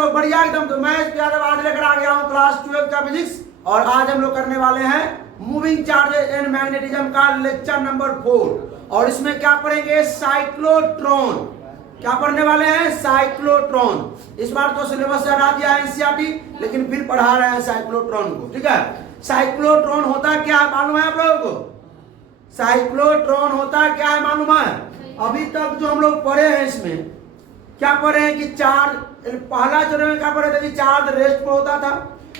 लोग? बढ़िया एकदम। तो मैं यादव आज लेकर आ गया हूँ क्लास 12 का फिजिक्स, और आज हम लोग करने वाले हैं मूविंग चार्जेस एंड मैग्नेटिज्म का लेक्चर नंबर 4। और इसमें क्या पढ़ेंगे? साइक्लोट्रॉन। क्या पढ़ने वाले हैं? साइक्लोट्रॉन। इस बार तो सिलेबस से हटा दिया है एनसीईआरटी, लेकिन फिर पढ़ा रहे हैं साइक्लोट्रॉन को। ठीक है, साइक्लोट्रॉन होता क्या है मालूम है आप लोगों को? साइक्लोट्रॉन होता क्या है मालूम है? अभी तक जो हम लोग पढ़े हैं इसमें क्या पढ़े हैं कि चार्ज, पहला चरण में क्या पढ़े थे कि चार्ज रेस्ट पर होता था।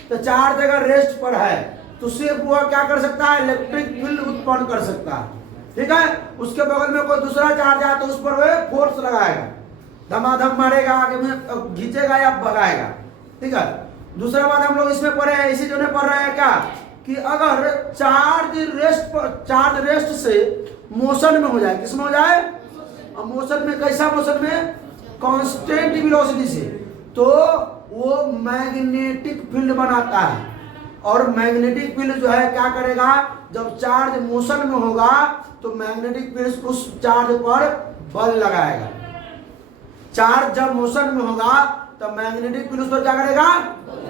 तो चार्ज अगर रेस्ट पर है तो सिर्फ वह क्या कर सकता है? इलेक्ट्रिक फील्ड उत्पन्न कर सकता है। ठीक है, उसके बगल में कोई दूसरा चार्ज आया तो उस पर वह फोर्स लगाएगा, धमाधम मारेगा, आगे में खींचेगा या भगाएगा। ठीक है, दूसरा बात हम लोग इसमें पढ़े हैं, इसी जो पढ़ रहे हैं क्या कि अगर चार्ज रेस्ट से मोशन में हो जाए, किस में हो जाए? मोशन में। कैसा मोशन में? कांस्टेंट वेलोसिटी से, तो वो मैग्नेटिक फील्ड बनाता है। और मैग्नेटिक फील्ड जो है क्या करेगा? जब चार्ज मोशन में होगा तो मैग्नेटिक फील्ड उस चार्ज पर बल लगाएगा। चार्ज जब मोशन में होगा तो मैग्नेटिक फील्ड उस पर क्या करेगा?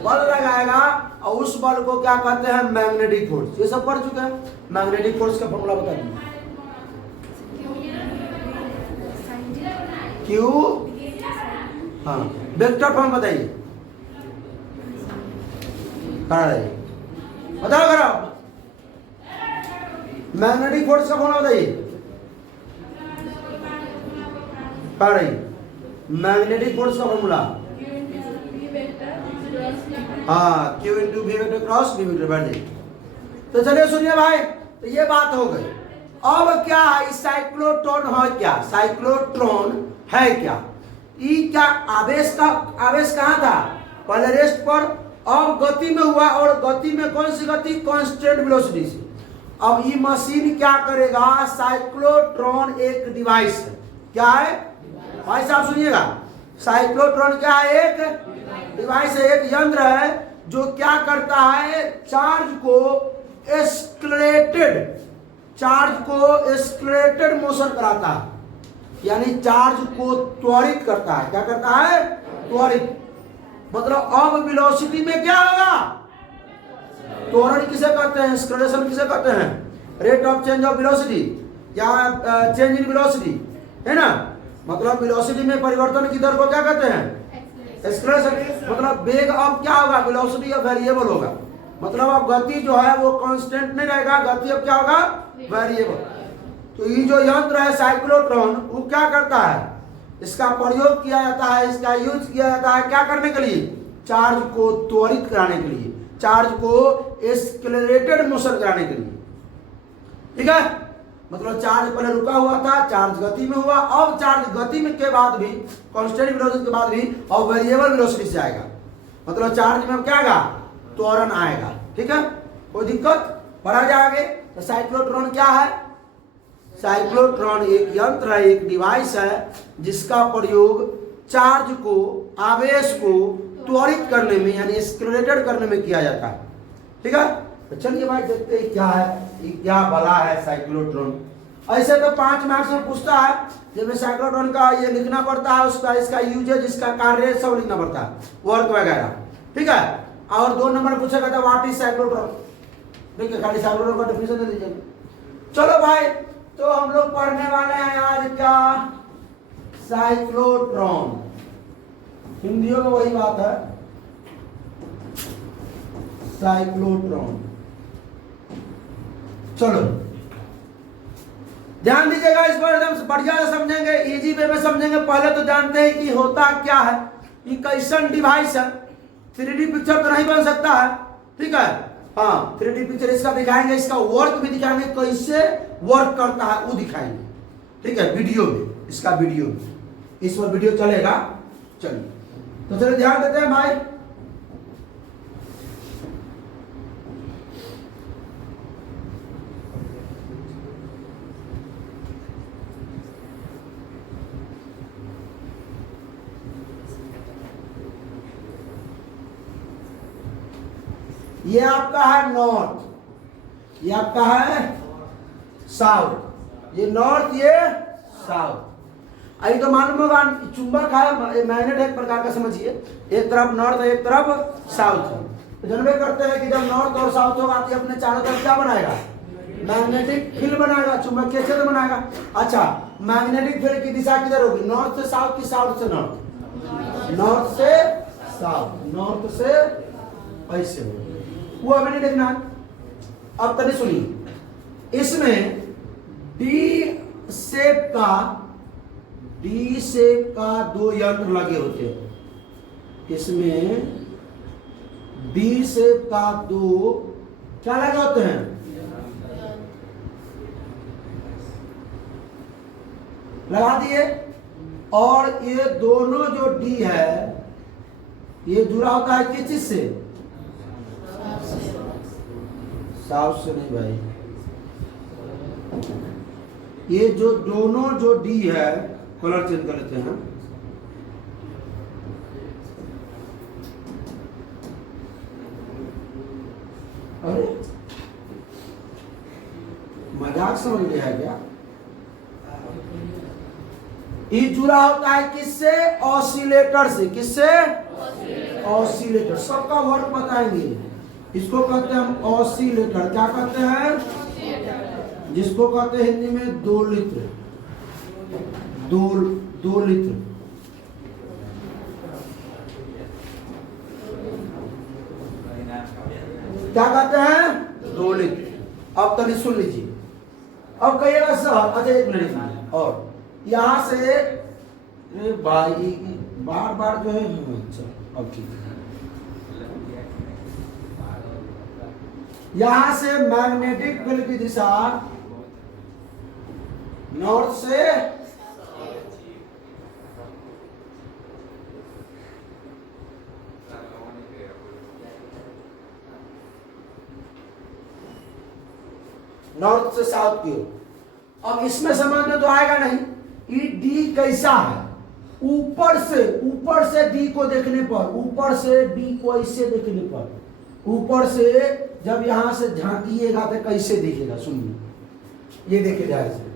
बल लगाएगा, और उस बल को क्या कहते हैं? Magnetic force. ये सब पढ़ चुके हैं। मैग्नेटिक फोर्स का फॉर्मूला बता दीजिए। क्यू, हाँ, वेक्टर फॉर्म बताइए, बताओ करो। मैग्नेटिक फोर्स का फॉर्मूला बताइए। मैग्नेटिक फोर्स का फॉर्मूला, हाँ, Q into V vector cross V vector. बैठ जाइए। तो चलिए सुनिए भाई, तो ये बात हो गई। अब क्या है? साइक्लोट्रॉन है क्या? साइक्लोट्रॉन है क्या? ये क्या आवेश कहाँ था? पहले रेस्ट पर, अब गति में हुआ, और गति में कौन सी गति? कांस्टेंट वेलोसिटी से। अब ये मशीन क्या करेगा? साइक्लोट्रॉन एक डिवाइस है। क्या है भाई साहब? सुनिएगा, साइक्लोट्रॉन क्या है? एक डिवाइस है, एक यंत्र है जो क्या करता है? चार्ज को एस्केलेटेड मोशन कराता है, यानी चार्ज को त्वरित करता है। क्या करता है? त्वरित। मतलब अब वेलोसिटी में क्या होगा? त्वरण किसे कहते हैं? एक्सेलरेशन किसे कहते हैं? Rate of change of velocity या चेंज इन वेलोसिटी, है ना। मतलब वेलोसिटी में परिवर्तन की दर को क्या कहते हैं? एक्सेलरेशन। मतलब वेग अब क्या होगा? वेलोसिटी अब वेरिएबल होगा। मतलब अब गति जो है वो कांस्टेंट नहीं रहेगा, गति अब क्या होगा? वेरिएबल। तो ये जो यंत्र है साइक्लोट्रॉन, वो क्या करता है? इसका प्रयोग किया जाता है, इसका यूज किया जाता है क्या करने के लिए? चार्ज को त्वरित कराने के लिए, चार्ज को एस्केलेटेड मोशन कराने के लिए। ठीक है, मतलब चार्ज पहले रुका हुआ था, चार्ज गति में हुआ, अब चार्ज गति में के बाद भी, कांस्टेंट वेलोसिटी के बाद भी, और वेरिएबल वेलोसिटी से आएगा। मतलब चार्ज में क्या आएगा? त्वरण आएगा। ठीक है, कोई दिक्कत? पढ़ा जाएगा। तो साइक्लोट्रॉन क्या है? साइक्लोट्रॉन एक यंत्र है, एक डिवाइस है जिसका प्रयोग चार्ज को, आवेश को त्वरित करने में, यानी एस्केलेटेड करने में किया जाता है। ठीक है, तो चलिए भाई देखते हैं क्या है, ये क्या भला है साइक्लोट्रॉन। ऐसे तो 5 मार्क्स में पूछता है, जिसमें साइक्लोट्रॉन का ये लिखना पड़ता है, उसका इसका यूजेज, इसका कार्य सब लिखना पड़ता है, वर्क वगैरह। ठीक है, और 2 नंबर पूछेगा था व्हाट इज साइक्लोट्रॉन। ठीक है, खाली साइक्लोट्रॉन का डेफिनेशन दे दीजिए। चलो भाई, तो हम लोग पढ़ने वाले हैं आज क्या? साइक्लोट्रॉन। हिंदियों में वही बात है, साइक्लोट्रॉन। चलो ध्यान दीजिएगा, इस पर एकदम बढ़िया से समझेंगे, इजी वे में समझेंगे। पहले तो जानते हैं कि होता क्या है, ये कैसन डिवाइस है। 3D पिक्चर तो नहीं बन सकता है। ठीक है, हाँ, 3D पिक्चर इसका दिखाएंगे, इसका वर्क भी दिखाएंगे, कैसे वर्क करता है वो दिखाएंगे। ठीक है, वीडियो में, इसका वीडियो, इस पर वीडियो चलेगा। चलिए, तो चलिए ध्यान देते हैं भाई। ये आपका है नॉर्थ, ये आपका है साउथ, ये नॉर्थ, ये साउथ। अभी तो मालूम होगा चुंबक है, मैग्नेट एक प्रकार का समझिए, एक तरफ नॉर्थ एक तरफ साउथ है। तो जनवे करते हैं कि जब नॉर्थ और साउथ होगा तो अपने चारों तरफ क्या बनाएगा, मैग्नेटिक फील्ड बनाएगा, चुंबकीय क्षेत्र बनाएगा। अच्छा, मैग्नेटिक फील्ड की दिशा किधर होगी, नॉर्थ से साउथ की साउथ से नॉर्थ, नॉर्थ से साउथ, नॉर्थ से ऐसे हो, वो हमें नहीं देखना। अब तनी सुनिए, इसमें डी शेप का दो यंत्र लगे होते हैं। इसमें डी शेप का दो क्या लगे होते हैं, लगा दिए। और ये दोनों जो डी है ये जुड़ा होता है किस चीज से, साउथ से नहीं भाई, ये जो दोनों जो डी है, कलर चेंज कर लेते हैं, अरे मजाक समझ गया है क्या, ये जुड़ा होता है किससे, ऑसिलेटर से। किससे, ऑसिलेटर। सबका वर्ड बताएंगे, इसको कहते हैं हम ऑसिलेटर। क्या कहते हैं, जिसको कहते हैं हिंदी में दोलित्र, दोलित्र। क्या कहते हैं, दोलित्र। अब तनी सुन लीजिए, अब कहिएगा सर, अच्छा एक मिनट, और यहां से भाई बार बार जो है, अच्छा अब ठीक है, यहां से मैग्नेटिक फील्ड की दिशा नॉर्थ से नॉर्थ से साउथ की ओर। अब इसमें समझ में तो आएगा नहीं, ये डी कैसा है, ऊपर से डी को देखने पर, ऊपर से डी को ऐसे देखने पर, ऊपर से जब यहां से झांकिएगा तो कैसे दिखेगा, सुनिए, ये देखे ध्यान से,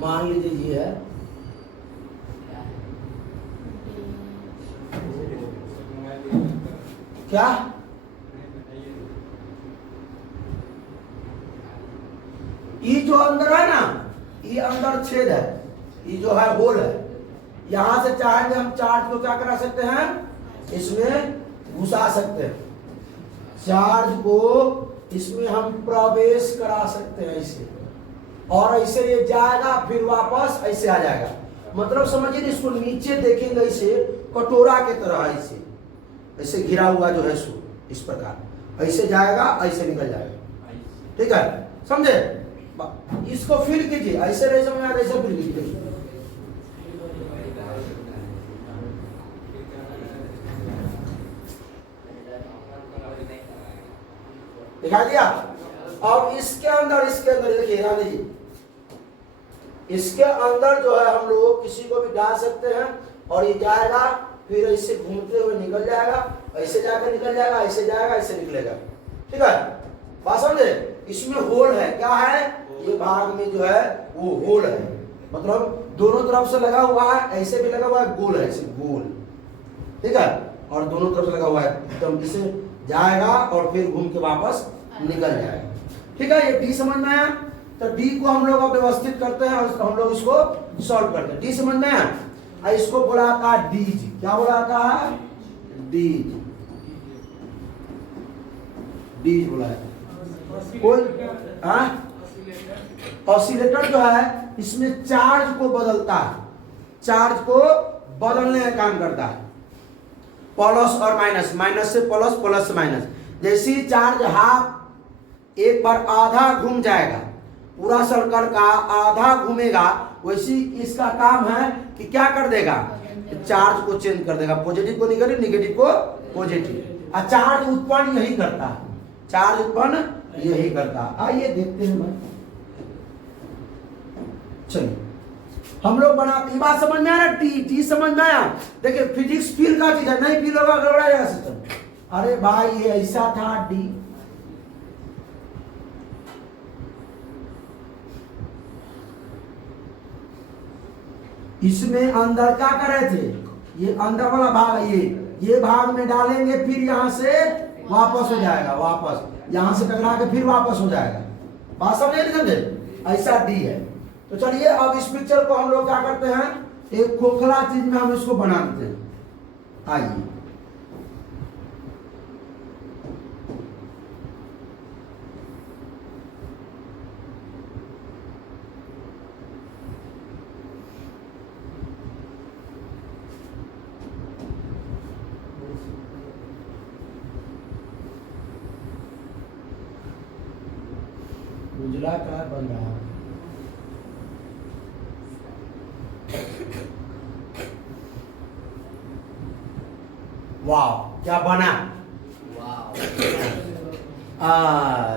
मान लीजिए ये है, क्या ये जो अंदर है ना, ये अंदर छेद है, ये जो है होल है, यहां से चाहेंगे हम चार्ज को क्या करा सकते हैं, इसमें घुसा सकते हैं, चार्ज को इसमें हम प्रवेश करा सकते हैं ऐसे, और ऐसे ये जाएगा फिर वापस ऐसे आ जाएगा। मतलब समझिए, इसको नीचे देखेंगे ऐसे कटोरा के तरह, ऐसे ऐसे घिरा हुआ जो है सो, इस प्रकार ऐसे जाएगा, ऐसे निकल जाएगा, ठीक है, समझे। इसको फील कीजिए, ऐसे नहीं समझ में आ रहा, ऐसे फील कीजिए, दिखा दिया। अब इसके अंदर देखिए, ध्यान दीजिए, इसके अंदर जो है हम लोग किसी को भी डाल सकते हैं, और ये जाएगा फिर ऐसे घूमते हुए निकल जाएगा, ऐसे जाकर निकल जाएगा, ऐसे जाएगा, ऐसे निकलेगा, ठीक है, बात समझे। इसमें होल है, क्या है, ये भाग में जो है वो होल है, मतलब दोनों तरफ से लगा हुआ है, ऐसे भी लगा हुआ है, गोल है, ऐसे गोल, ठीक है, और दोनों तरफ से लगा हुआ है, एकदम इसे जाएगा और फिर घूम के वापस निकल जाएगा, ठीक है। ये डी समझ में आया, तो डी को हम लोग अब व्यवस्थित करते हैं और हम लोग इसको सॉल्व करते हैं। डी समझ में आया, इसको बोला था डीज, क्या बोला था, डीज, डीज बोला है कोई, ऑसिलेटर जो है इसमें चार्ज को बदलता है, चार्ज को बदलने का काम करता है, प्लस और माइनस, माइनस से प्लस, प्लस से माइनस। जैसी चार्ज हाफ एक बार आधा घूम जाएगा, पूरा सर्कल का आधा घूमेगा, वैसी इसका काम है कि क्या कर देगा, चार्ज को चेंज कर देगा, पॉजिटिव को निगेटिव, निगेटिव को पॉजिटिव। और चार्ज उत्पन्न यही करता है, चार्ज उत्पन्न यही करता है। आइए देखते हैं भाई, चलिए हम लोग बनाते, बात समझ में आया ना, टी समझ में आया। देखिए फिजिक्स फील का चीज है, नहीं फील होगा गड़बड़ा जाएगा सिस्टम। अरे भाई ये ऐसा था डी, इसमें अंदर क्या कर रहे थे, ये अंदर वाला भाग है, ये भाग में डालेंगे, फिर यहां से वापस हो जाएगा, वापस यहां से टकरा के फिर वापस हो जाएगा। बात समझे नहीं समझे? ऐसा डी है। तो चलिए अब इस पिक्चर को हम लोग क्या करते हैं, एक खोखला चीज में हम इसको बना देते हैं। आइए उजला का बन रहा है। वाह क्या बना,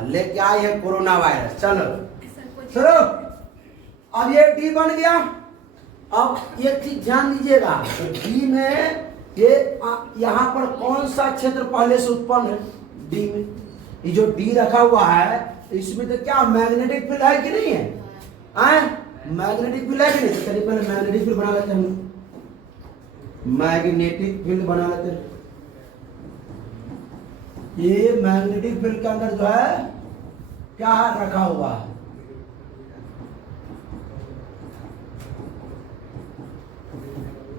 लेके आए है कोरोना वायरस। चलो चलो अब ये डी बन गया। अब एक चीज ध्यान दीजिएगा, डी में ये यहाँ पर कौन सा क्षेत्र पहले से उत्पन्न है, डी में ये जो डी रखा हुआ है इसमें तो क्या मैग्नेटिक फील्ड है कि नहीं है? मैग्नेटिक फील्ड है कि नहीं? चलिए पहले मैग्नेटिक फील्ड बना लेते हैं, हम मैग्नेटिक फील्ड बना लेते हैं। ये मैग्नेटिक फील्ड के अंदर जो है क्या रखा हुआ है,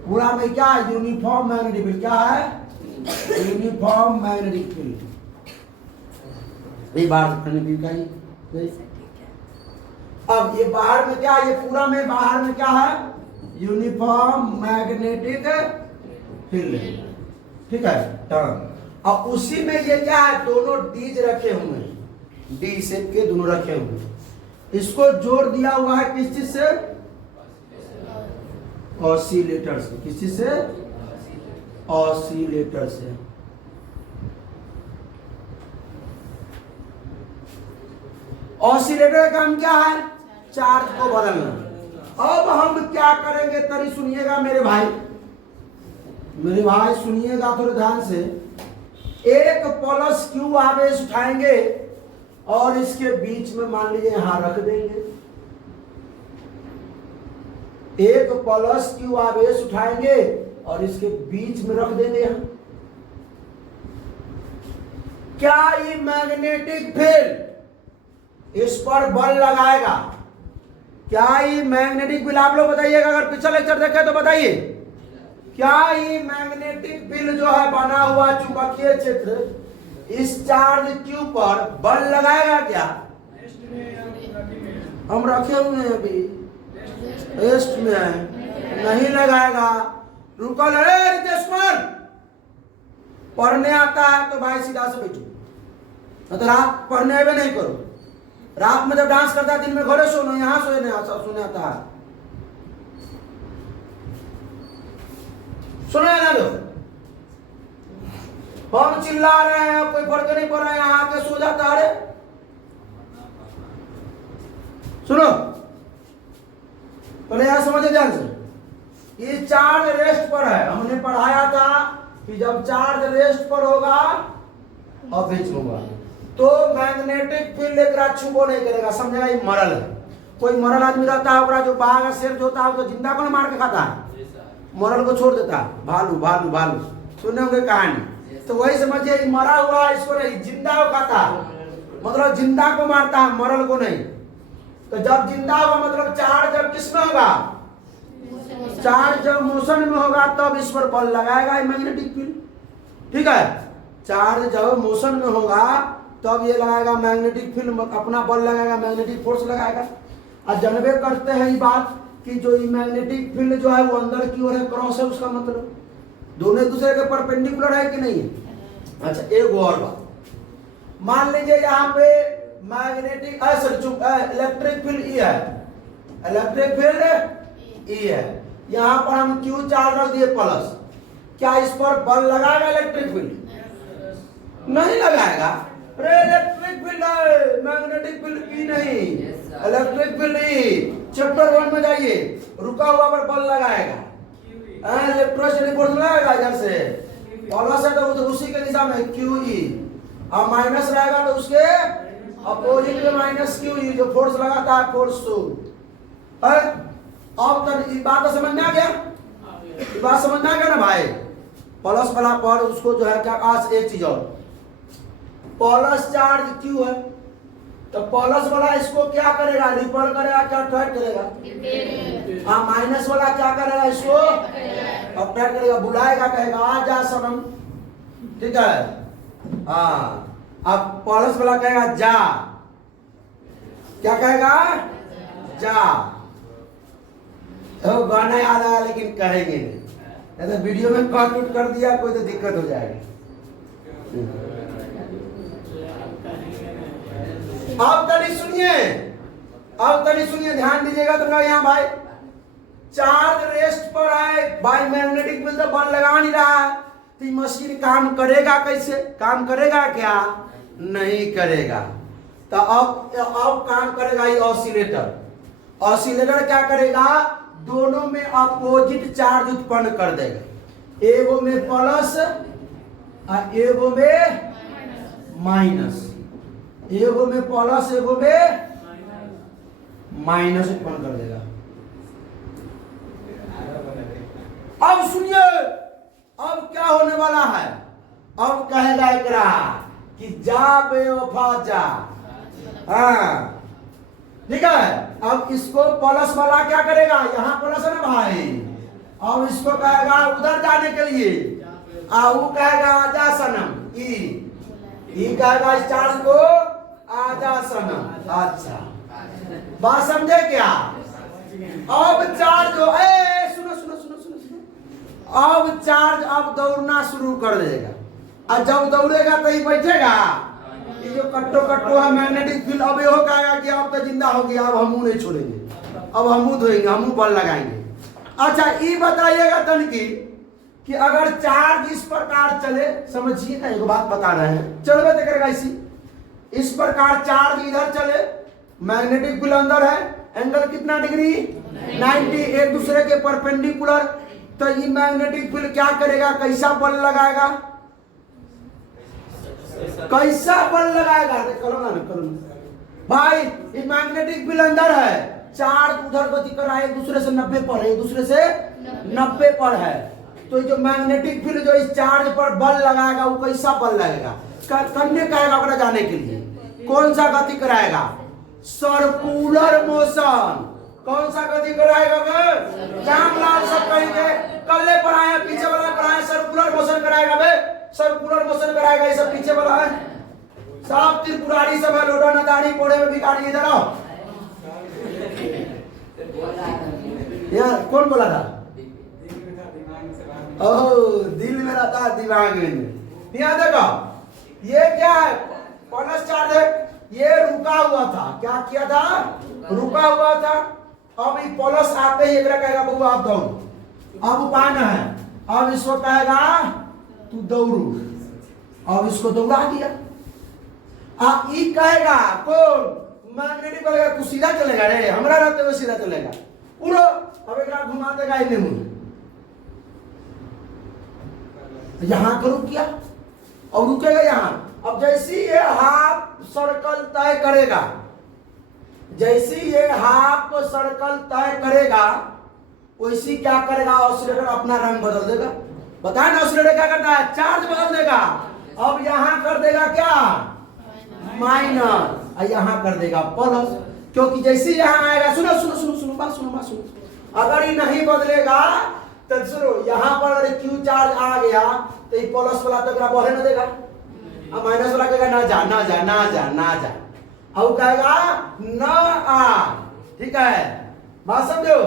पूरा में क्या है, यूनिफॉर्म मैग्नेटिक फील्ड। क्या है? Uniform magnetic field. ये बाहर का ही। अब ये बाहर में क्या है, ये पूरा में बाहर में क्या है, यूनिफॉर्म मैग्नेटिक फील्ड। ठीक है टर्म। अब उसी में ये क्या है, दोनों डीज रखे हुए हैं, डी शेप के दोनों रखे हुए हैं। इसको जोड़ दिया हुआ है किस चीज से, ऑसिलेटर से। किस चीज से? ऑसिलेटर से। ऑसिलेटर का काम क्या है, चार्ज को बदलना। अब हम क्या करेंगे, तरी सुनिएगा मेरे भाई, मेरे भाई सुनिएगा थोड़े ध्यान से। एक प्लस क्यू आवेश उठाएंगे और इसके बीच में मान लीजिए यहां रख देंगे। एक प्लस क्यू आवेश उठाएंगे और इसके बीच में रख देंगे हम। क्या ये मैग्नेटिक फील्ड इस पर बल लगाएगा? क्या ये मैग्नेटिक फील्ड, आप लोग बताइएगा, अगर पिछला लेक्चर देखे तो बताइए, क्या ये मैग्नेटिक फील्ड जो है बना हुआ चुंबकीय क्षेत्र इस चार्ज क्यू पर बल लगाएगा? क्या हम रखे हुए हैं अभी, रेस्ट में है, नहीं लगाएगा। रुको रितेश कुमार, पढ़ने आता है तो भाई सीधा से बैठो, तो रात पढ़ने में नहीं करो। रात में जब डांस करता है दिन में घरे सोनो, यहां सोने आता है, सुने ना लो। हम चिल्ला रहे हैं, कोई फर्क नहीं पड़ रहा है, यहाँ आके सो जाता है। सुनो पहले यहां समझे ध्यान से, ये चार्ज रेस्ट पर है। हमने पढ़ाया था कि जब चार्ज रेस्ट पर होगा और बीच में होगा तो मैग्नेटिक फील्ड एक छुपो नहीं करेगा, समझेगा ये मरल है। कोई मरल आदमी रहता है, जो बाघ शेर जो होता है तो जिंदा को मार के खाता है, मरल को छोड़ देता है, भालू भालू भालू, सुने होंगे कहानी। तो वही समझिए मरा हुआ इसको नहीं, जिंदा को खाता है, मतलब जिंदा को मारता है, मरल को नहीं। तो जब जिंदा होगा मतलब चार्ज जब किस में होगा, चार्ज जब मोशन में होगा तब इस पर बल लगाएगा मैग्नेटिक फील्ड। ठीक है, चार्ज जब मोशन में होगा तब ये लगाएगा मैग्नेटिक फील्ड, अपना बल लगाएगा, मैग्नेटिक फोर्स लगाएगा। और जनबे करते हैं ये बात कि जो ये मैग्नेटिक फील्ड जो है वो अंदर की ओर है, क्रॉस है, उसका मतलब दोनों एक दूसरे के परपेंडिकुलर है कि नहीं है। अच्छा एक और बात, मान लीजिए यहाँ पे मैग्नेटिक इलेक्ट्रिक फील्ड ई है, इलेक्ट्रिक फील्ड ई है, यहाँ पर हम क्यू चार्ज रख दिए प्लस, क्या इस पर बल लगाएगा इलेक्ट्रिक फील्ड? नहीं लगाएगा। इलेक्ट्रिक फील्ड है, मैग्नेटिक फील्ड ई नहीं, इलेक्ट्रिक फील्ड ई। चैप्टर 1 में जाइए, रुका हुआ पर बल लगाएगा, इलेक्ट्रोस्टैटिक फोर्स लगाएगा इधर से, प्लस है तो उधर उसी के दिशा में क्यू ई, और माइनस रहेगा तो उसके अपोजिट में माइनस क्यू ई, जो फोर्स लगाता है फोर्स टू है। अब तक ये बात समझ में आ गया, ये बात समझ में आ गया ना भाई। प्लस वाला पर उसको जो है क्या, आज एक चीज और, प्लस चार्ज क्यू है, तो प्लस वाला इसको क्या करेगा, रिपल करेगा, क्या अट्रैक्ट करेगा। हाँ, माइनस वाला क्या करेगा, इसको अट्रैक्ट करेगा, बुलाएगा, कहेगा आ जा सनम, ठीक है। हाँ, अब प्लस वाला कहेगा जा, क्या कहेगा, जा। तो गाना याद आया लेकिन कहेंगे नहीं, तो वीडियो में कट कर दिया कोई तो दिक्कत हो जाएगी। अब तनी सुनिए, अब तनी सुनिए, ध्यान दीजिएगा। तो यहाँ भाई चार्ज रेस्ट पर है भाई, मैग्नेटिक फील्ड तो बल लगा नहीं रहा है, तो मशीन काम करेगा कैसे, काम करेगा क्या, नहीं करेगा। तो अब काम करेगा ये ऑसिलेटर। ऑसिलेटर क्या करेगा, दोनों में अपोजिट चार्ज उत्पन्न कर देगा, एगो में प्लस और एगो में माइनस, एगो में प्लस एगो में माइनस उत्पन्न कर देगा। अब सुनिए, अब क्या होने वाला है, अब कहेगा एकरा कि जा बेवफा जा। हाँ ठीक है। अब इसको प्लस वाला क्या करेगा, यहाँ प्लस है ना भाई, अब इसको कहेगा उधर जाने के लिए, वो कहेगा आजा सनम, ई कहेगा इस चार्ज को आजा सनम। अच्छा, बात समझे क्या। अब चार्ज हो, सुनो सुनो सुनो सुनो सुनो, अब चार्ज अब दौड़ना शुरू कर देगा, और जब दौड़ेगा तो ही बैठेगा। ये जो कट्टो कट्टो है मैग्नेटिक फील्ड, अब ये हो कहेगा कि अब तो जिंदा हो गया, अब हम नहीं छोड़ेंगे, अब हम धोएंगे, हम बल लगाएंगे। अच्छा, ये बताइएगा तनकी कि अगर चार्ज इस प्रकार चले, समझिए ना, एक बात बता रहे हैं, चलवे तो करेगा इसी, इस प्रकार चार्ज इधर चले, मैग्नेटिक फील्ड अंदर है, एंगल कितना डिग्री, 90, एक दूसरे के परपेंडिकुलर। तो ये मैग्नेटिक फील्ड क्या करेगा, कैसा बल लगाएगा, कैसा बल लगाएगा, करो ना करो ना भाई। ये मैग्नेटिक फील्ड अंदर है, चार्ज उधर गति कर रहा है, एक दूसरे से 90 पर है, एक दूसरे से 90 पर है। तो जो मैग्नेटिक फील्ड जो इस चार्ज पर बल लगाएगा, वो कैसा बल लगेगा, करने कहेगा ओकरा जाने के लिए, कौन सा गति कराएगा, सर्कुलर मोशन। कौन सा गति कराएगा, जामलाल सब कहेंगे, कल्ले पढ़ाया, पीछे वाला पढ़ाया, सर्कुलर मोशन कराएगा बे, सर्कुलर मोशन कराएगा। ये सब पीछे वाला है, सब त्रिपुरारी सब है, लोडा नदारी कोड़े में भिखारी। इधर आओ यार, कौन बोला था, ओह दिल में रहता दिमाग में। यहाँ देखो, ये क्या है, प्लस चार्ज है, ये रुका हुआ था, क्या किया था, रुका हुआ था। अब ये प्लस आते ही एकरा कहेगा बबू आप दौड़ो, अब पाना है, अब इसको कहेगा तू दौड़ू, अब इसको दौड़ा दिया। अब ये कहेगा कौन, मैग्नेटिक कहेगा तू सीधा चलेगा रे, हमरा रहते हुए सीधा चलेगा, उड़ो। अब एकरा घुमा देगा इन्हें मुझे, यहां को रुक गया और रुकेगा यहां। अब जैसी ये हाफ सर्कल तय करेगा, जैसी ये हाफ सर्कल तय करेगा, वैसी क्या करेगा, ऑसिलेटर अपना रंग बदल देगा। बताए ना ऑसिलेटर क्या करता है, चार्ज बदल देगा। अब यहां कर देगा क्या, माइनस, और यहां कर देगा प्लस, क्योंकि जैसे यहां आएगा, सुनो सुनो सुनो सुनो बात सुनो, बात सुनो, अगर ये नहीं बदलेगा तो सुनो, यहां पर अगर क्यू चार्ज आ गया तो ये प्लस वाला तो बढ़े ना देगा, अब माइनस वाला कहेगा ना जा ना जा ना जा ना जा, अब कहेगा ना आ। ठीक है, बात समझो,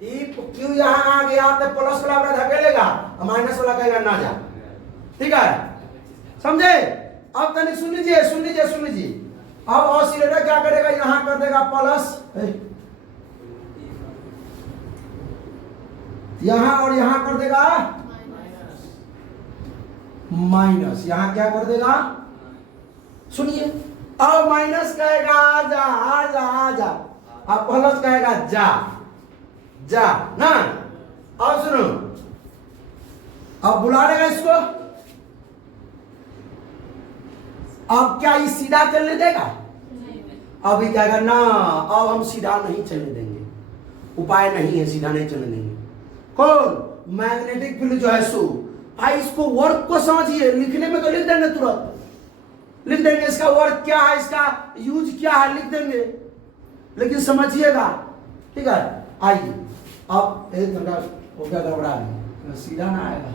क्यू यहां आ गया तो प्लस वाला अपना धकेलेगा, और माइनस वाला कहेगा ना जा। ठीक है, समझे। अब तनी सुन लीजिए सुन लीजिए सुन लीजिए। अब ऑसिलेटर क्या करेगा, यहां कर देगा प्लस, यहां और यहां कर देगा माइनस, यहां क्या कर देगा, सुनिए। अब माइनस कहेगा आजा आजा आजा, अब प्लस कहेगा जा जा ना। अब सुनो, अब बुला लेगा इसको, अब क्या ये सीधा चलने देगा, अभी कहेगा ना, अब हम सीधा नहीं चलने देंगे, उपाय नहीं है, सीधा नहीं चलने देंगे। कौन? मैग्नेटिक फील्ड जो है सो। भाई इसको वर्क को समझिए, लिखने में तो लिख देंगे, तुरंत लिख देंगे इसका वर्क क्या है, इसका यूज क्या है, लिख देंगे, लेकिन समझिएगा, ठीक है। आइए अब एक घंटा हो गया, गड़बड़ा नहीं, सीधा ना आएगा।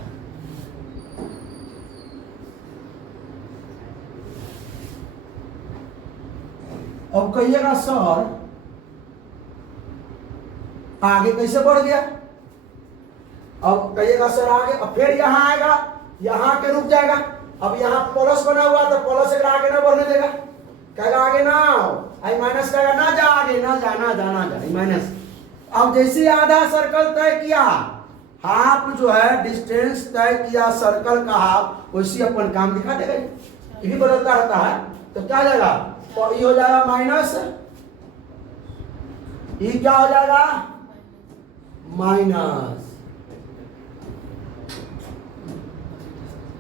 अब कहिएगा सर आगे कैसे बढ़ गया? अब कहिएगा सर आगे, अब फिर यहां आएगा, यहां के रुक जाएगा। अब यहां प्लस बना हुआ तो प्लस अगर आगे ना बढ़ने देगा, कहेगा आगे ना आओ, आई माइनस कहेगा ना जा आगे, ना जा ना जा ना जा, आई माइनस। अब जैसे आधा सर्कल तय किया, हाफ जो है डिस्टेंस तय किया सर्कल का हाफ, वैसे अपन काम दिखा देगा, यही बदलता रहता है। तो क्या हो जाएगा? तो ये हो जाएगा माइनस, ये क्या हो जाएगा? माइनस,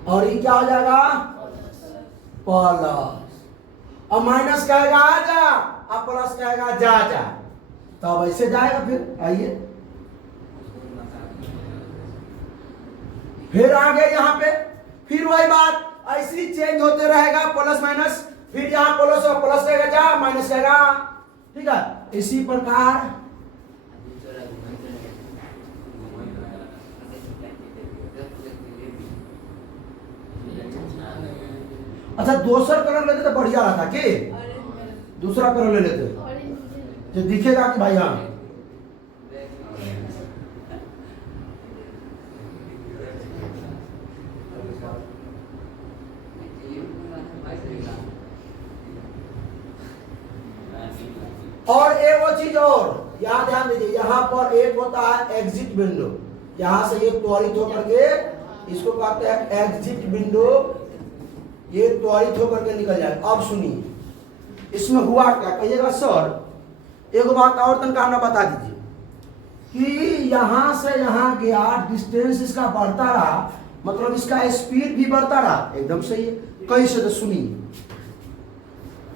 और ये क्या हो जाएगा? प्लस। अब माइनस कहेगा आ जा, अब प्लस कहेगा जा जा, तो अब ऐसे जाएगा। फिर आइए, फिर आगे यहां पे फिर वही बात ऐसी चेंज होते रहेगा, प्लस माइनस, फिर यहां प्लस और प्लस कहेगा जा, माइनस कहेगा, ठीक है। इसी प्रकार अच्छा दूसरा कलर लेते तो बढ़िया रहता कि दूसरा कलर ले लेते जो दिखेगा कि भाई हाँ। और एक वो चीज और याद ध्यान दीजिए, यहाँ पर एक होता है एग्जिट विंडो, यहां से ये त्वरित होकर के इसको कहते हैं एग्जिट विंडो, ये त्वरित होकर के निकल जाए। अब सुनिए इसमें हुआ क्या, कहिएगा सर एक बात और तनका हमें बता दीजिए कि यहां से यहां गया, डिस्टेंस इसका बढ़ता रहा, मतलब इसका स्पीड भी बढ़ता रहा, एकदम सही है। कैसे? तो सुनिए,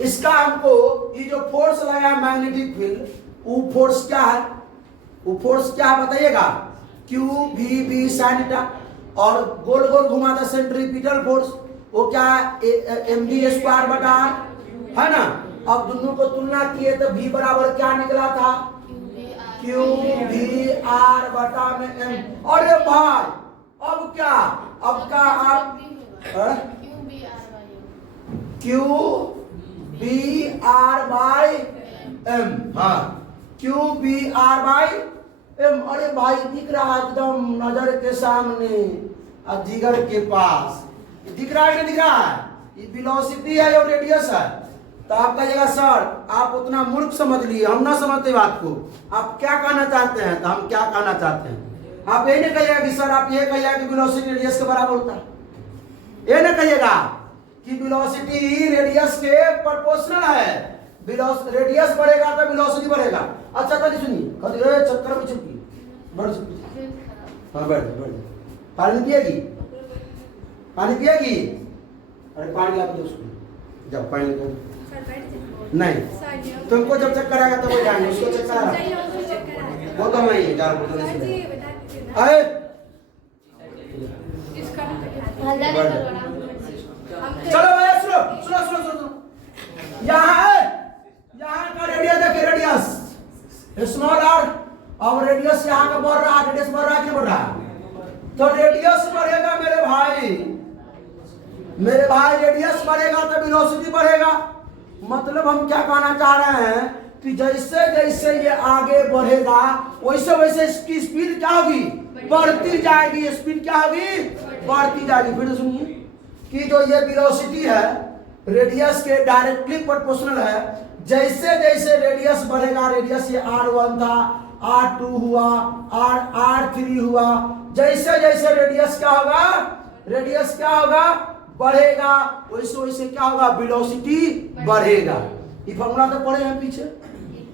इसका हमको ये जो फोर्स लगा मैग्नेटिक फील्ड, वो फोर्स क्या है? वो फोर्स क्या है बताइएगा? Q V B sine theta, और गोल गोल घुमाता सेंट्रीपिटल फोर्स, वो क्या है? एम डी स्क्वायर बटा आर, है ना। अब दोनों को तुलना किए तो v बराबर क्या निकला था? क्यू वी आर बटा में एम। अरे भाई अब क्या, अब का आप Q B R by M, हाँ Q B R by M. अरे भाई दिख रहा है एकदम नजर के सामने, जिगर के पास दिख रहा है, नहीं दिख रहा है? ये वेलोसिटी है और रेडियस है। तो आप कहिएगा सर आप उतना मूर्ख समझ लिए, हम ना समझते बात को, आप क्या कहना चाहते हैं? तो हम क्या कहना चाहते हैं, आप ये नहीं कहिएगा कि सर आप ये कहिएगा कि वेलोसिटी रेडियस के बराबर होता है, ये ना कहिएगा कि वेलोसिटी रेडियस के प्रोपोर्शनल है, रेडियस बढ़ेगा तो वेलोसिटी बढ़ेगा। अच्छा कभी सुनिए, चक्कर में चुपकी बढ़ चुकी, हाँ बैठ बैठ, पानी पिएगी? पानी पिएगी? अरे पानी ला दो उसको, जब पानी दो नहीं, तुमको जब चक्कर आएगा तब वो जाएंगे, उसको चक्कर आ रहा वो तो नहीं जार बोतल से अरे चलो भैया सुनो सुनो सुनो सुनो, यहाँ है, यहाँ का रेडियस देखिए, रेडियस स्मॉल आर, और रेडियस यहाँ का बढ़ रहा है, रेडियस बढ़ रहा है कि बढ़ रहा है? तो रेडियस बढ़ेगा मेरे भाई रेडियस बढ़ेगा तो वेलोसिटी बढ़ेगा। मतलब हम क्या कहना चाह रहे हैं कि जैसे जैसे ये आगे बढ़ेगा वैसे वैसे इसकी स्पीड क्या होगी? बढ़ती जाएगी। स्पीड क्या होगी? बढ़ती जाएगी। फिर सुनिए कि जो ये वेलोसिटी है रेडियस के डायरेक्टली प्रोपोर्शनल है। जैसे जैसे रेडियस बढ़ेगा, रेडियस ये r1 था, r2 हुआ, r3 हुआ, जैसे जैसे रेडियस क्या होगा? रेडियस क्या होगा? बढ़ेगा, वैसे वैसे क्या होगा? वेलोसिटी बढ़ेगा। ये फॉर्मूला तो पढ़े हैं पीछे।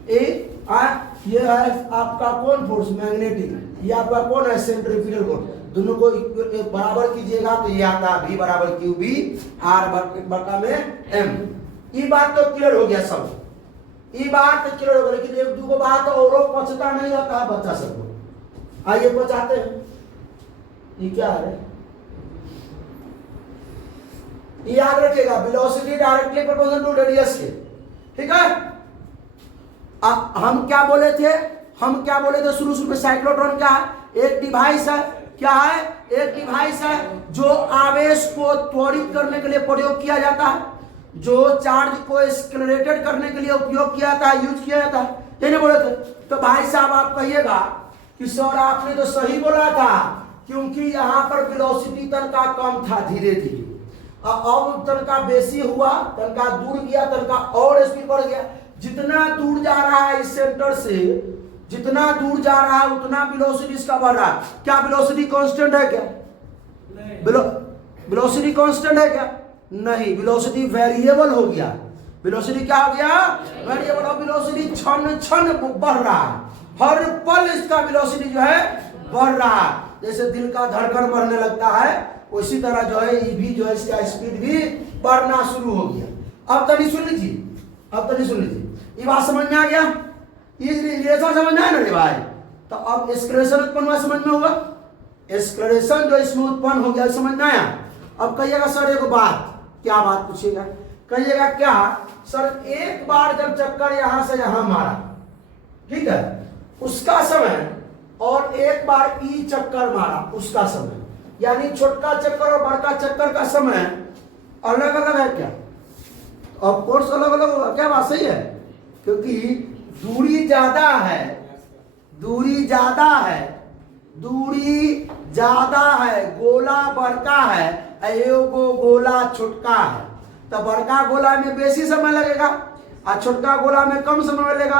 ये है आपका कौन फोर्स? मैग्नेटिक। ये आपका कौन है? Centrifugal force. दोनों को बराबर कीजिएगा तो ये आता है v बराबर क्यू बी आर बटा में एम। ये बात तो क्लियर हो गया सब। ये बात तो क्लियर हो गई, लेकिन एक दो बात और पचता नहीं रहता है बच्चा सबको। आइए पचाते हैं। ये क्या है? ये याद रखिएगा, velocity directly proportional to radius के, ठीक है। हम क्या बोले थे शुरू में, साइक्लोट्रॉन क्या है? एक डिवाइस है। क्या है? एक डिवाइस है जो आवेश को त्वरित करने के लिए प्रयोग किया जाता है, जो चार्ज को एक्सेलरेटेड करने के लिए उपयोग किया जाता है, यूज किया जाता है। ये नहीं बोले थे? तो भाई साहब आप कहिएगा कि सर आपने तो सही बोला था, क्योंकि यहाँ पर वेलोसिटी तनका कम था धीरे धीरे, अब तनका बेसी हुआ, तनका दूर गया, तनका और स्पीड बढ़ गया। जितना दूर जा रहा है इस सेंटर से, जितना दूर जा रहा है उतना वेलोसिटी इसका बढ़ रहा है। क्या वेलोसिटी कांस्टेंट है क्या? वेलोसिटी कांस्टेंट है क्या? नहीं, वेलोसिटी वेरिएबल हो गया। वेलोसिटी क्या हो गया? वेरिएबल। और वेलोसिटी क्षण क्षण बढ़ रहा है, हर पल इसका वेलोसिटी जो है बढ़ रहा है। जैसे दिल का धड़कन बढ़ने लगता है, उसी तरह जो है ये भी जो है इसका स्पीड भी बढ़ना शुरू हो गया। अब तनी सुन लीजिए, ये बात समझ में आ गया? ये रिलेशन समझ में आया ना रे भाई? तो अब एक्सेलरेशन उत्पन्न हुआ, समझ में होगा? एक्सेलरेशन जो इसमें उत्पन्न हो गया समझ में आया? अब कहिएगा सर एक बात, क्या बात पूछिएगा? कहिएगा क्या सर, एक बार जब चक्कर यहां से यहां मारा, ठीक है, उसका समय, और एक बार ई चक्कर मारा उसका समय, यानी छोटका चक्कर और बड़का चक्कर का समय अलग अलग है क्या? ऑफ कोर्स अलग अलग होगा। क्या बात सही है? क्योंकि दूरी ज्यादा है, दूरी ज्यादा है, गोला बड़का है, एगो गोला छोटका है। तो बड़का गोला में बेसी समय लगेगा और छोटका गोला में कम समय लगेगा।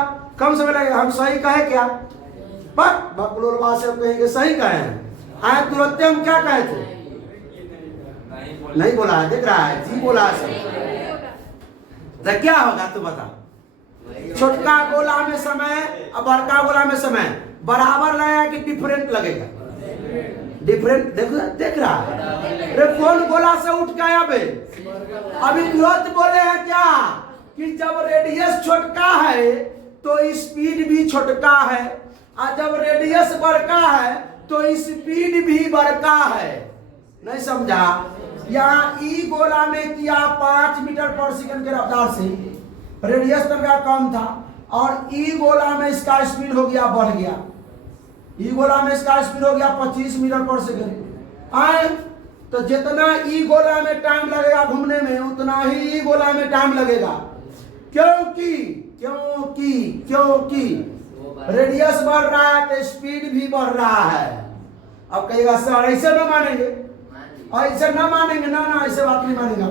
हम सही कहे क्या? बकलोलवा से कहेंगे सही कहे हैं। आए तुरंत हम क्या कहे थे? नहीं बोला है, देख रहा है जी, बोला है। तो क्या होगा तू बता? छोटका गोला में समय और बड़का गोला में समय बराबर लगेगा कि डिफरेंट लगेगा? डिफरेंट। देख रहा है रे, कौन गोला से उठ के आया बे? अभी तुरंत बोले हैं क्या कि जब रेडियस छोटका है तो स्पीड भी छोटका है, और जब रेडियस बड़का है तो स्पीड भी बड़का है। नहीं समझा? यहाँ ई गोला में किया 5 मीटर पर सेकंड के रफ्तार से, रेडियस तनका कम था, और ई गोला में इसका स्पीड हो गया, बढ़ गया। ई गोला में इसका स्पीड हो गया 25 मीटर पर सेकंड। आए तो जितना ई गोला में टाइम लगेगा घूमने में, उतना ही ई गोला में टाइम लगेगा। क्योंकि रेडियस बढ़ रहा है तो स्पीड भी बढ़ रहा है। अब कहेगा सर ऐसे ना मानेंगे, ऐसे ना मानेंगे, ना ऐसे बात नहीं मानेगा।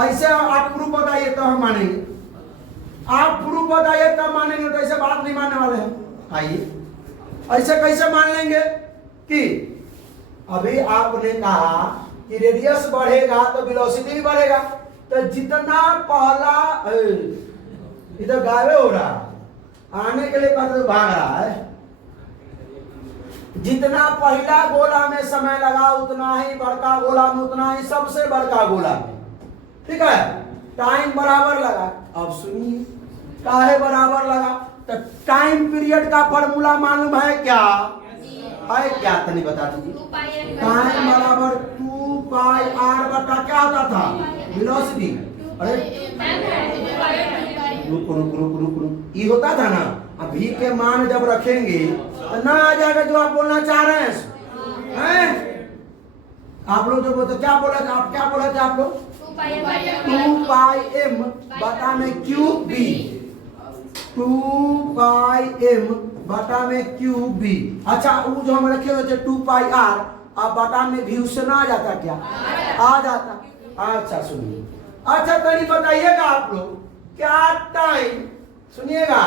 ऐसे आप प्रूफ बताइए तो हम मानेंगे, आप प्रूफ बताइए तब मानेंगे, तो ऐसे बात नहीं मानने वाले हैं। आइए, ऐसे कैसे मान लेंगे कि अभी आपने कहा कि रेडियस बढ़ेगा तो वेलोसिटी भी बढ़ेगा। तो जितना पहला इधर गायब हो रहा है, आने के लिए कदम भाग रहा है, जितना पहला गोला में समय लगा उतना ही बड़का गोला में, उतना ही सबसे बड़का गोला में, ठीक है, टाइम बराबर लगा। अब सुनिए काहे बराबर लगा? तो टाइम पीरियड का फॉर्मूला मालूम है क्या? है क्या? तनी बता दीजिए। टाइम बराबर 2 पाई आर बटा क्या होता था? वेलोसिटी। अरे रुक, ये होता था ना। अभी के मान जब रखेंगे तो ना आ जाएगा जो आप बोलना चाह रहे हैं। आप लोग जो बोलते क्या बोला था? आप क्या बोला था आप लोग? 2 पाई एम बटा में क्यूब बी, 2 पाई एम बटा में क्यूब बी। अच्छा, वो जो हम रखे हुए थे 2 पाई आर, अब बटा में भी उससे ना आ जाता क्या? आ जाता। अच्छा सुनिए, अच्छा तनी बताइएगा आप लोग, क्या टाइम, सुनिएगा,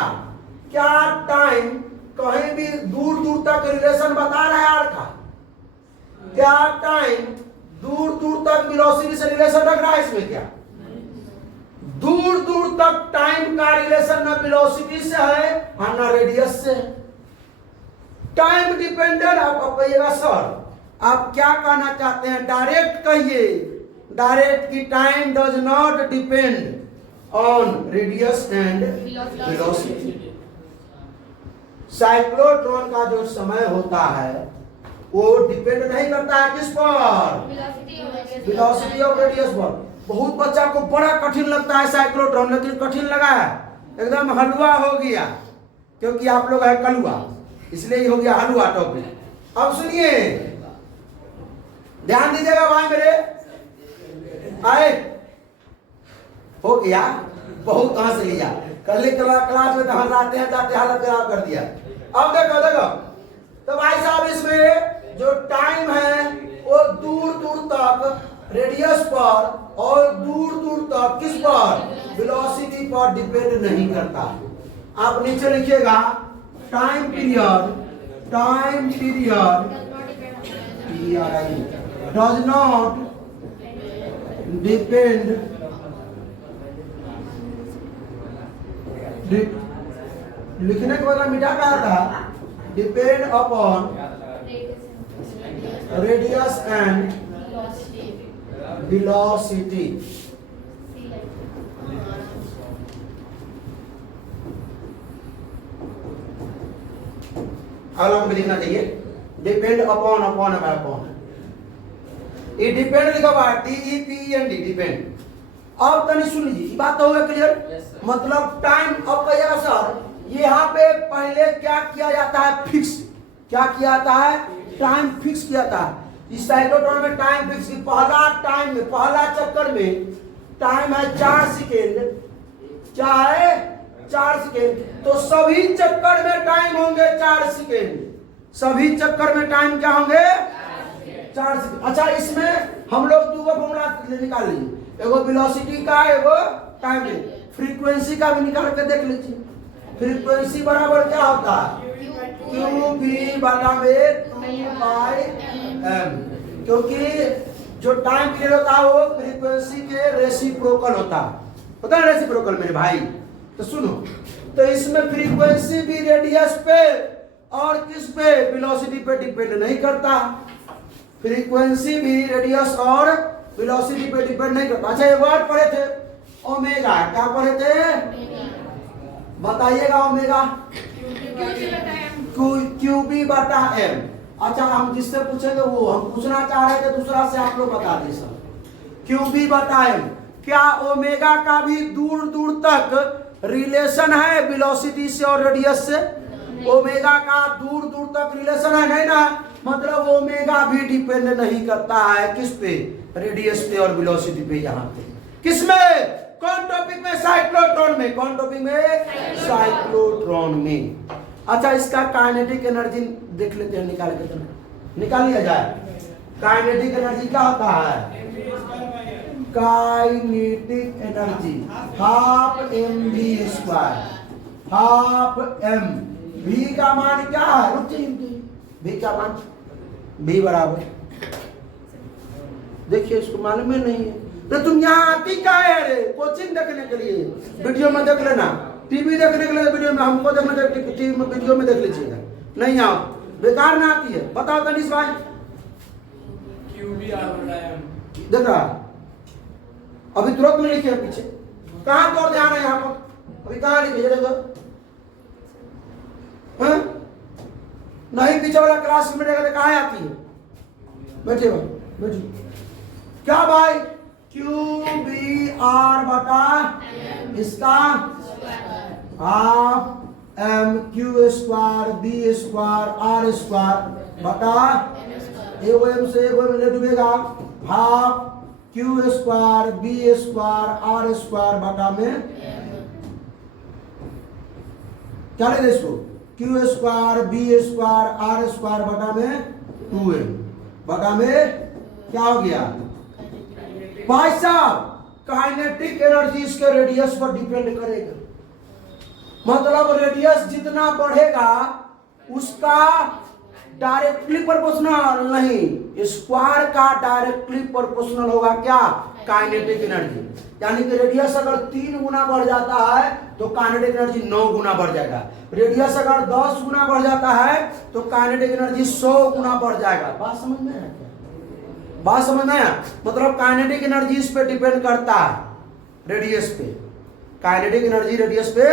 क्या टाइम कहीं भी दूर दूर तक रिलेशन बता रहा है आर का? क्या टाइम दूर दूर तक वेलोसिटी से रिलेशन रख रहा है इसमें? क्या दूर दूर तक टाइम का रिलेशन न वेलोसिटी से है और न रेडियस से। Time dependent. आप कहिएगा सर आप क्या कहना चाहते हैं? डायरेक्ट कहिए, डायरेक्ट की time does not depend on radius and velocity. Cyclotron का जो समय होता है वो डिपेंड नहीं करता है किस पर, वेलोसिटी और रेडियस पर। बहुत बच्चा को बड़ा कठिन लगता है साइक्लोट्रॉन, लेकिन कठिन लगा है, एकदम हलवा हो गया, क्योंकि आप लोग है कलुआ, इसलिए ये हो गया हलवा टॉपिक। अब सुनिए, ध्यान दीजिएगा भाई मेरे, आए हो गया, बहुत हंस लिया, कल क्लास में तो हंसाते हैं जाते हालत खराब कर दिया। अब देखो देखो, तो भाई साहब इसमें जो टाइम है वो दूर दूर तक रेडियस पर और दूर दूर तक किस पर, वेलोसिटी पर डिपेंड नहीं करता। आप नीचे लिखिएगा time period does not depend लिखने के बाद मिटा क्या था, depend upon radius and velocity. अगला को भी लिखना चाहिए, डिपेंड अपॉन ये डिपेंड लिखा हुआ है, DEPEND डिपेंड। अब तनी सुन लीजिए, बात तो होगा क्लियर। मतलब टाइम अब कहिएगा सर यहाँ पे पहले क्या किया जाता है, फिक्स क्या किया जाता है, टाइम फिक्स किया जाता है। इस साइक्लोट्रॉन में टाइम फिक्स, पहला टाइम में पहला चक्कर में टाइम है 4 सेकेंड, क्या है 4 सेकेंड, तो सभी चक्कर में टाइम होंगे 4 सेकेंड, सभी चक्कर में टाइम क्या होंगे 4 सेकेंड। अच्छा, इसमें हम लोग दो फॉर्मूला निकाल लीजिए, एगो वेलोसिटी का, एगो टाइम में। फ्रीक्वेंसी का भी निकाल के देख लीजिए, फ्रीक्वेंसी बराबर क्या होता है, QV बटा में 2/m, क्योंकि जो टाइम पीरियड होता है वो फ्रीक्वेंसी के रेसिप्रोकल होता है रेसिप्रोकल मेरे भाई। तो सुनो, तो इसमें फ्रीक्वेंसी भी रेडियस पे और किस पे, वेलोसिटी पे डिपेंड नहीं करता। फ्रीक्वेंसी भी रेडियस और वेलोसिटी पे डिपेंड नहीं करता। अच्छा, ये वर्ड पढ़े थे ओमेगा, क्या पढ़े थे बताइएगा, ओमेगा QB बटा M। अच्छा, हम जिससे पूछेंगे वो, हम पूछना चाह रहे थे दूसरा से, आप लोग बता दें सर। QB बटा M, क्या ओमेगा का भी दूर दूर तक रिलेशन है वेलोसिटी से और रेडियस से? ओमेगा का दूर दूर तक रिलेशन है, नहीं ना, मतलब ओमेगा भी डिपेंड नहीं करता है किस पे, रेडियस पे और वेलोसिटी पे। यहाँ पे किसमें, कौन टॉपिक में, साइक्लोट्रॉन में। कौन टॉपिक में, साइक्लोट्रॉन में। अच्छा, इसका काइनेटिक एनर्जी देख लेते हैं, निकाल के निकाल लिया जाए। काइनेटिक एनर्जी क्या होता है, kinetic energy half mv², half m। v का मान क्या है, v का मान, v बराबर, देखिए इसको मालूम ही नहीं है, तो तुम यहाँ आती क्या है रे, कोचिंग देखने के लिए, वीडियो में देख लेना, टीवी देखने के लिए वीडियो में, हमको देखने टीवी में वीडियो में देख लीजिएगा, नहीं आओ, बेकार ना आती है। बताओ तनिष भाई, देख रहा अभी तुरंत में लिखे पीछे, कहाँ तोड़ ध्यान है यहाँ पर, अभी कहाँ लिखे देखो, नहीं पीछे वाला क्लास में देखा कहाँ आती है, बैठे बैठिए, क्या भाई, QBR बटा इसका हाफ m² b² r² बटा एगो m से एगो में ले डूबेगा, हाफ Q² b² r² बटा में क्या ले इसको, Q² b² r² बटा में 2m बटा में क्या हो गया भाई साहब, काइनेटिक एनर्जी इसके रेडियस पर डिपेंड करेगा। मतलब रेडियस जितना बढ़ेगा उसका डायरेक्टली प्रोपोर्शनल नहीं, स्क्वायर का डायरेक्टली प्रोपोर्शनल होगा क्या, काइनेटिक एनर्जी। यानी कि रेडियस अगर 3 गुना बढ़ जाता है तो काइनेटिक एनर्जी 9 गुना बढ़ जाएगा। रेडियस अगर 10 गुना बढ़ जाता है तो काइनेटिक एनर्जी 100 गुना बढ़ जाएगा। बात समझ में आया, बात समझ में आया। मतलब काइनेटिक एनर्जी इस पे डिपेंड करता है, रेडियस पे। काइनेटिक एनर्जी रेडियस पे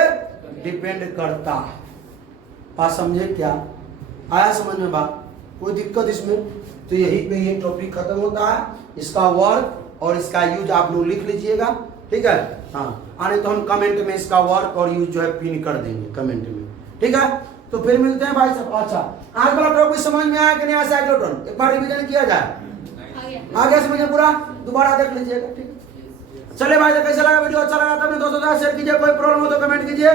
डिपेंड करता है। बात समझे क्या? आया समझ में बात? कोई दिक्कत इसमें? तो यही पे ये टॉपिक खत्म होता है। इसका वर्क और इसका यूज आप लोग लिख लीजिएगा, ठीक है? हाँ, आने तो हम कमेंट में इसका वर्क और यूज जो है पिन कर देंगे कमेंट में, ठीक है? तो फिर मिलते हैं भाई साहब। अच्छा, आज वाला टॉपिक समझ में आया कि नहीं आया? साइक्लोट्रॉन एक बार रिवीजन किया जाए, आ गया समझ में पूरा? दोबारा देख लीजिएगा, ठीक है? चले भाई, कैसा लगा वीडियो? अच्छा लगा तो अपने दोस्तों के साथ शेयर कीजिए, कोई प्रॉब्लम हो तो कमेंट कीजिए।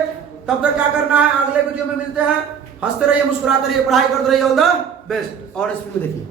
तब तक क्या करना है, अगले वीडियो में मिलते हैं। हंसते रहिए, मुस्कुराते रहिए, पढ़ाई करते रहिए। All the best. और इस फिल्म देखिए।